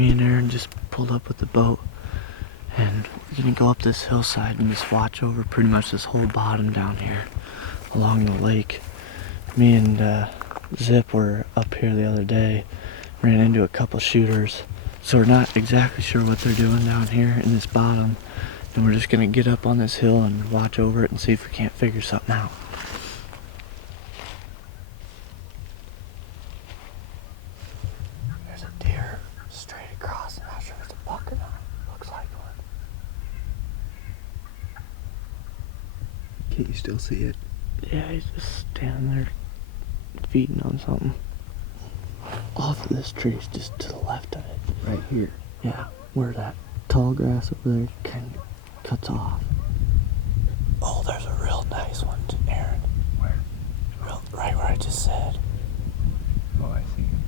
me and Aaron just pulled up with the boat, and we're gonna go up this hillside and just watch over pretty much this whole bottom down here along the lake. Me and Zip were up here the other day, ran into a couple shooters, so we're not exactly sure what they're doing down here in this bottom, and we're just gonna get up on this hill and watch over it and see if we can't figure something out. There's a deer straight across. I'm not sure if it's a buck or not. Looks like one. Can't you still see it? Yeah, he's just standing there feeding on something. Off of this tree is just to the left of it. Right here. Yeah, where that tall grass over there kind of cuts off. Oh, there's a real nice one, Aaron. Where? Right where I just said. Oh, I see him.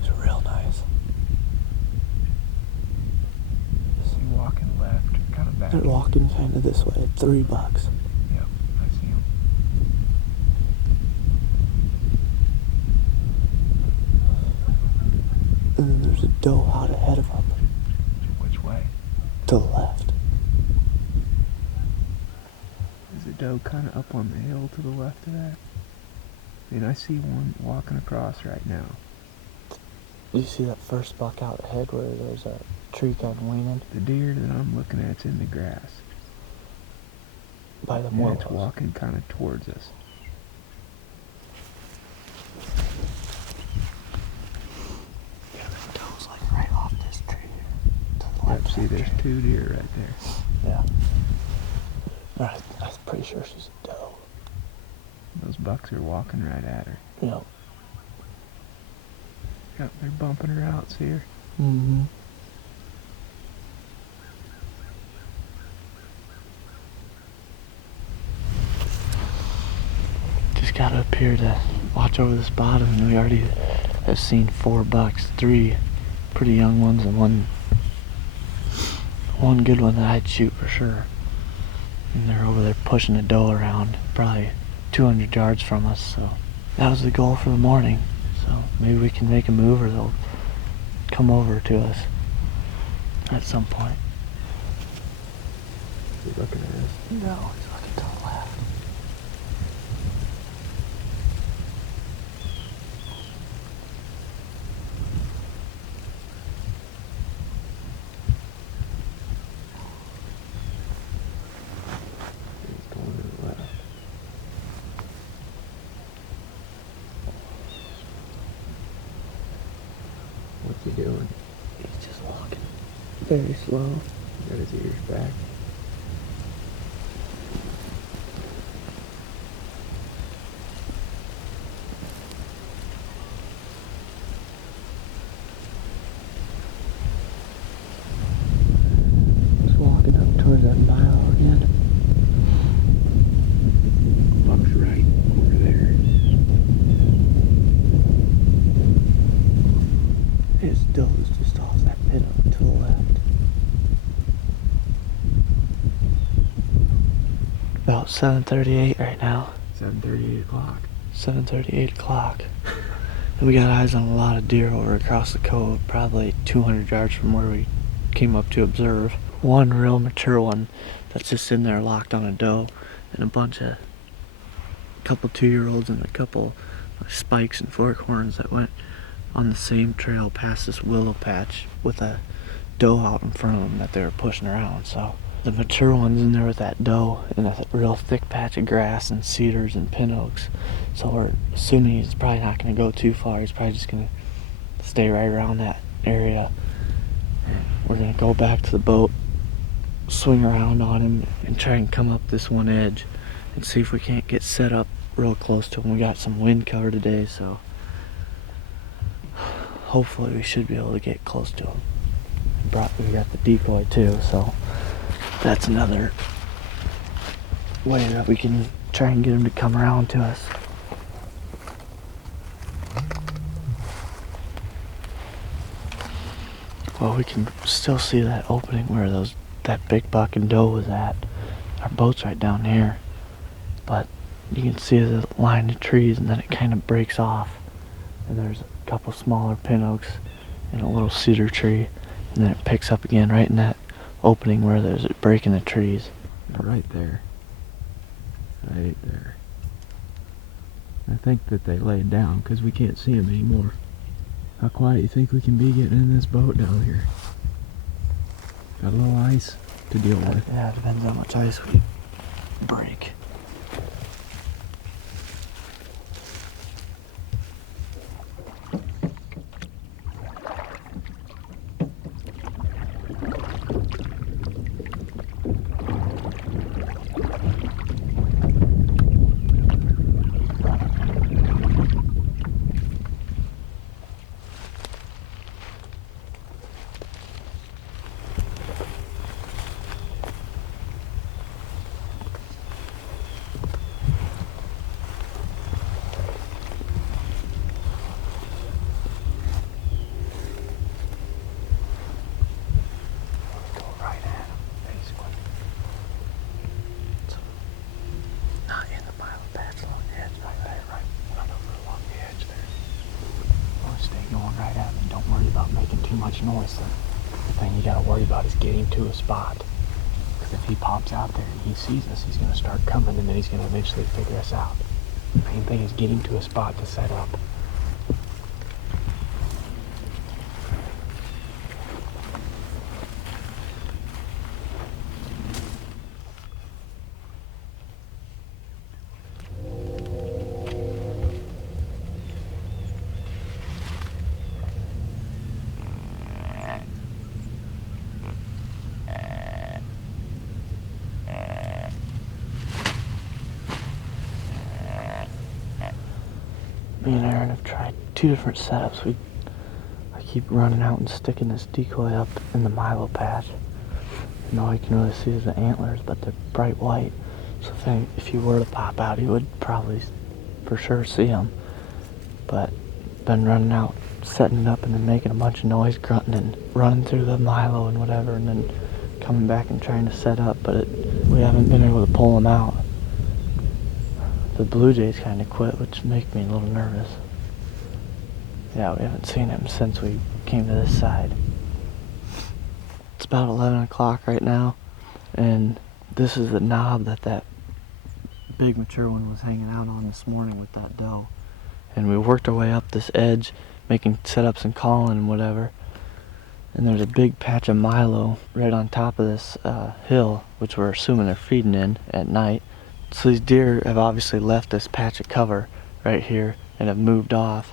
It's real nice. Is he walking left or kind of back? They're walking kind of this way at $3. Yep, I see him. And then there's a doe out ahead of them. Which way? To the left. Is the doe kind of up on the hill to the left of that? I mean, I see one walking across right now. You see that first buck out ahead where there's a tree kind of leaning? The deer that I'm looking at's in the grass. By the And willows. it's walking kind of towards us. Yeah, the doe's like right off this tree here. To the left. Yep, see, there's two deer right there. Yeah. Alright, I'm pretty sure she's a doe. Those bucks are walking right at her. Yep. Yep, they're bumping her out, see her? Mm-hmm. Just got up here to watch over this bottom, and we already have seen 4 bucks, 3 pretty young ones, and one good one that I'd shoot for sure. And they're over there pushing a doe around, probably 200 yards from us, so that was the goal for the morning. So maybe we can make a move, or they'll come over to us at some point. Is he looking at us? No, he's looking to the left. He's going to the left. What's he doing? He's just walking very slow. Got his ears back. He's walking up towards that mile again. Buck's right over there. His doe's just off that pin up to the left. About 7:38 right now. 7:38 o'clock. 7:38 o'clock. And we got eyes on a lot of deer over across the cove, probably 200 yards from where we came up to observe. One real mature one that's just in there locked on a doe, and a couple 2-year-olds and a couple spikes and forkhorns that went on the same trail past this willow patch with a doe out in front of them that they were pushing around. So the mature one's in there with that doe in a real thick patch of grass and cedars and pin oaks. So we're assuming he's probably not going to go too far. He's probably just going to stay right around that area. We're going to go back to the boat, swing around on him, and try and come up this one edge and see if we can't get set up real close to him. We got some wind cover today, so hopefully we should be able to get close to him. We got the decoy too, so that's another way that we can try and get him to come around to us. Well, we can still see that opening where that big buck and doe was at. Our boat's right down here, but you can see the line of trees, and then it kind of breaks off, and there's a couple smaller pin oaks in a little cedar tree, and then it picks up again right in that opening where there's a break in the trees. Right there. Right there. I think that they laid down because we can't see them anymore. How quiet do you think we can be getting in this boat down here? Got a little ice to deal with. Yeah, it depends how much ice we break. Too much noise. The thing you gotta worry about is getting to a spot. Because if he pops out there and he sees us, he's gonna start coming, and then he's gonna eventually figure us out. The main thing is getting to a spot to set up. Me and Aaron have tried 2 different setups. I keep running out and sticking this decoy up in the milo patch. And all you can really see is the antlers, but they're bright white. So if he were to pop out, you would probably for sure see him. But been running out, setting it up, and then making a bunch of noise, grunting and running through the milo and whatever, and then coming back and trying to set up, but we haven't been able to pull him out. The blue jays kind of quit, which makes me a little nervous. Yeah, we haven't seen him since we came to this side. It's about 11 o'clock right now, and this is the knob that big mature one was hanging out on this morning with that doe. And we worked our way up this edge, making setups and calling and whatever. And there's a big patch of milo right on top of this hill, which we're assuming they're feeding in at night. So these deer have obviously left this patch of cover right here and have moved off.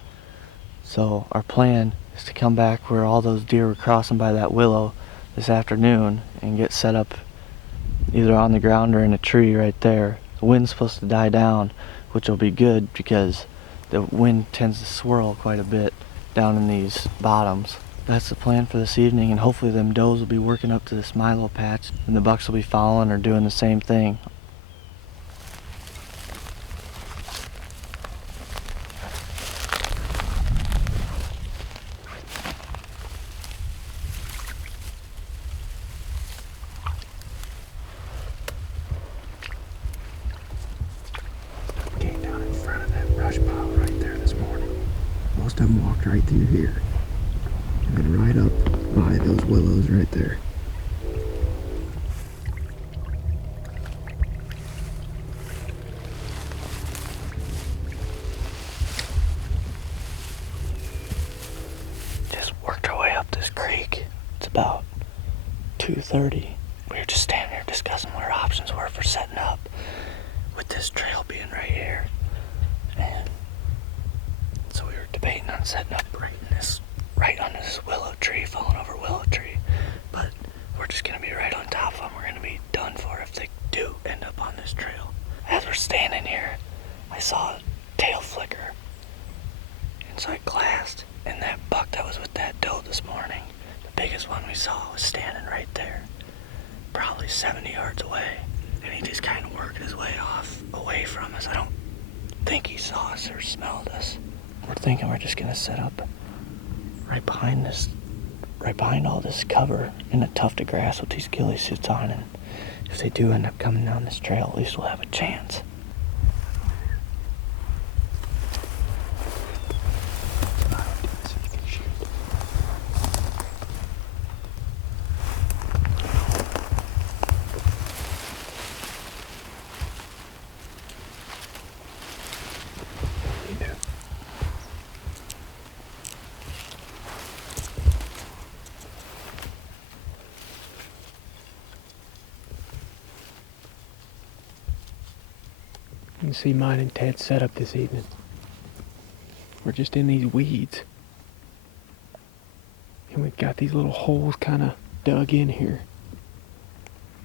So our plan is to come back where all those deer were crossing by that willow this afternoon and get set up either on the ground or in a tree right there. The wind's supposed to die down, which will be good because the wind tends to swirl quite a bit down in these bottoms. That's the plan for this evening, and hopefully them does will be working up to this milo patch and the bucks will be following or doing the same thing. Most of them walked right through here and right up by those willows right there. Just worked our way up this creek. It's about 2:30. We were just standing here discussing what our options were for setting up with this trail being right here. And so we were debating on setting up right under this willow tree, falling over willow tree. But we're just gonna be right on top of them. We're gonna be done for if they do end up on this trail. As we're standing here, I saw a tail flicker. And so I glassed, and that buck that was with that doe this morning, the biggest one we saw, was standing right there, probably 70 yards away. And he just kind of worked his way away from us. I don't think he saw us or smelled us. We're thinking we're just gonna set up right behind all this cover in a tuft of grass with these ghillie suits on, and if they do end up coming down this trail, at least we'll have a chance. can see mine and Ted's setup this evening. We're just in these weeds. And we've got these little holes kind of dug in here.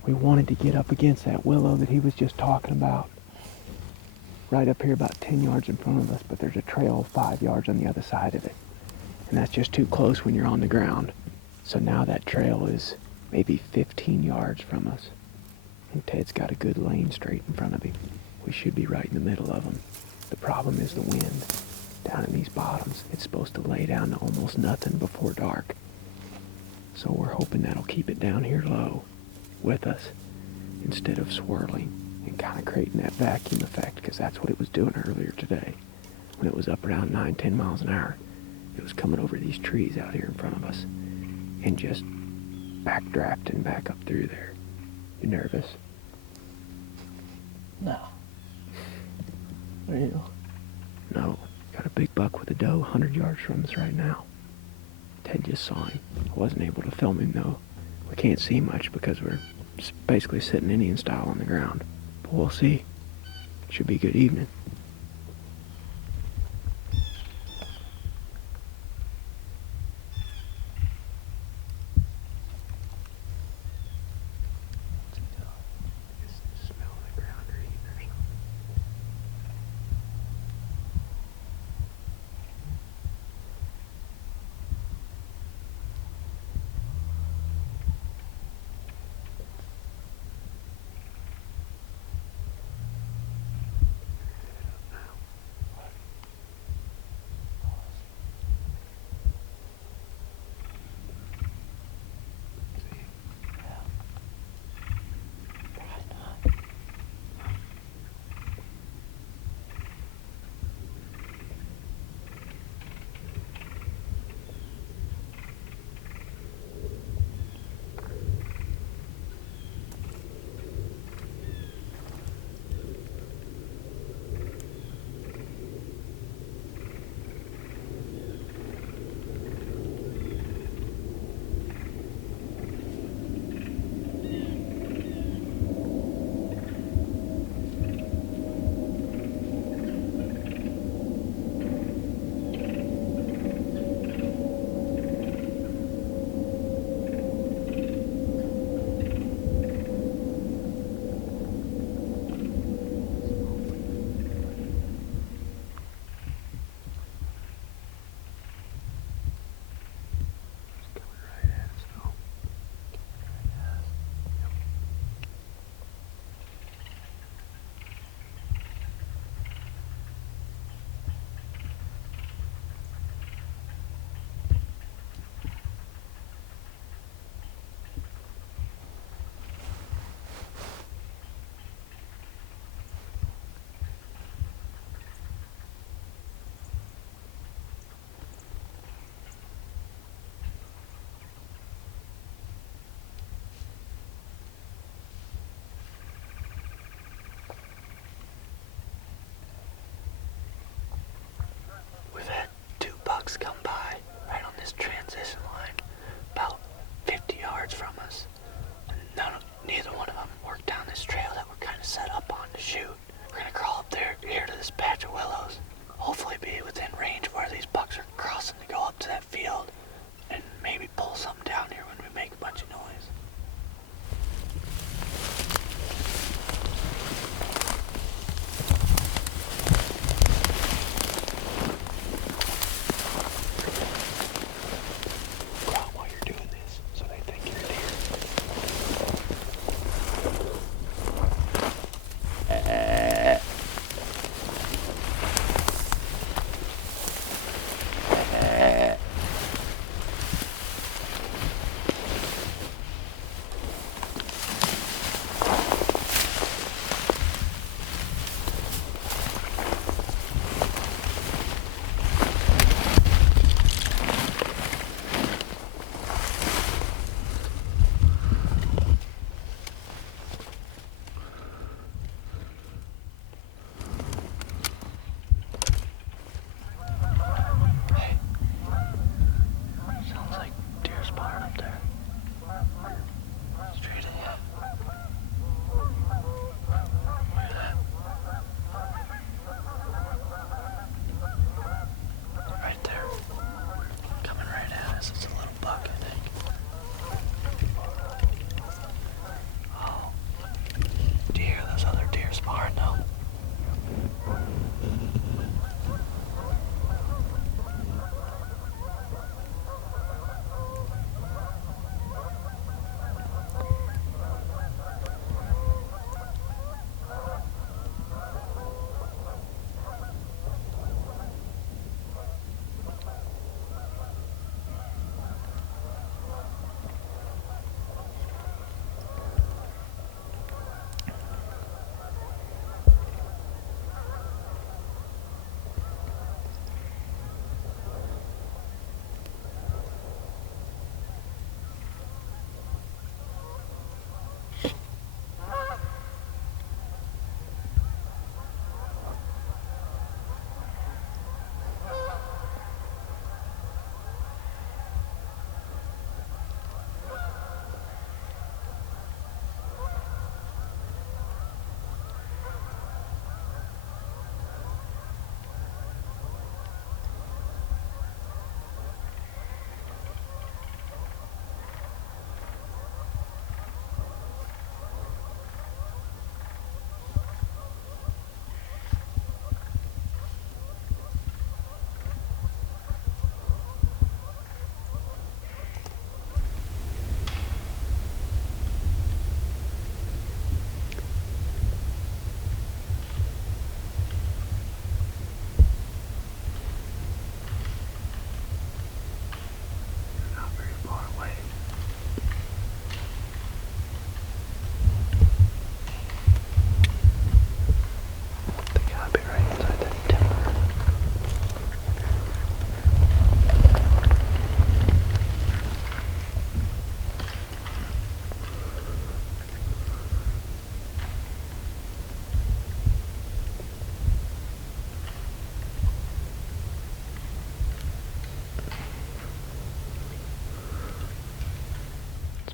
We wanted to get up against that willow that he was just talking about. Right up here about 10 yards in front of us, but there's a trail 5 yards on the other side of it. And that's just too close when you're on the ground. So now that trail is maybe 15 yards from us. And Ted's got a good lane straight in front of him. We should be right in the middle of them. The problem is the wind. Down in these bottoms, it's supposed to lay down to almost nothing before dark. So we're hoping that'll keep it down here low with us instead of swirling and kind of creating that vacuum effect, because that's what it was doing earlier today. When it was up around 9-10 miles an hour, it was coming over these trees out here in front of us and just backdrafting back up through there. You nervous? No. Are you? No. Got a big buck with a doe 100 yards from us right now. Ted just saw him. I wasn't able to film him though. We can't see much because we're basically sitting Indian style on the ground. But we'll see. Should be a good evening.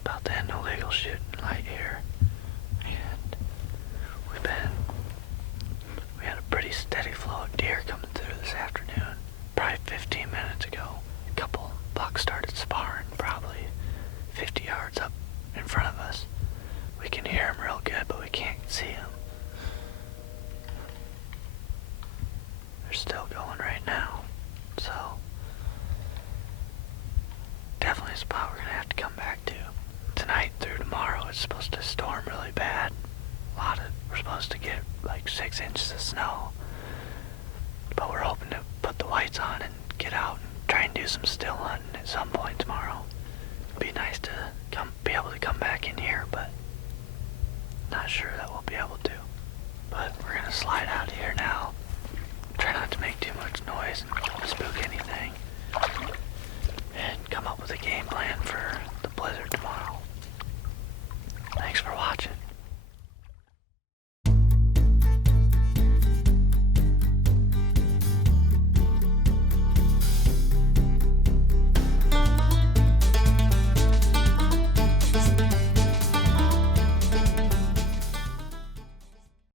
about to end illegal shooting light here. And we had a pretty steady flow of deer coming through this afternoon. Probably 15 minutes ago, a couple bucks started sparring, probably 50 yards up in front of us. We can hear them real good, but we can't see them. They're still going right now, so definitely a spot we're gonna have to come back to. Tonight through tomorrow, it's supposed to storm really bad. We're supposed to get like 6 inches of snow, but we're hoping to put the whites on and get out and try and do some still hunting at some point tomorrow. It'd be nice to be able to come back in here, but not sure that we'll be able to. But we're gonna slide out of here now. Try not to make too much noise and spook anything, and come up with a game plan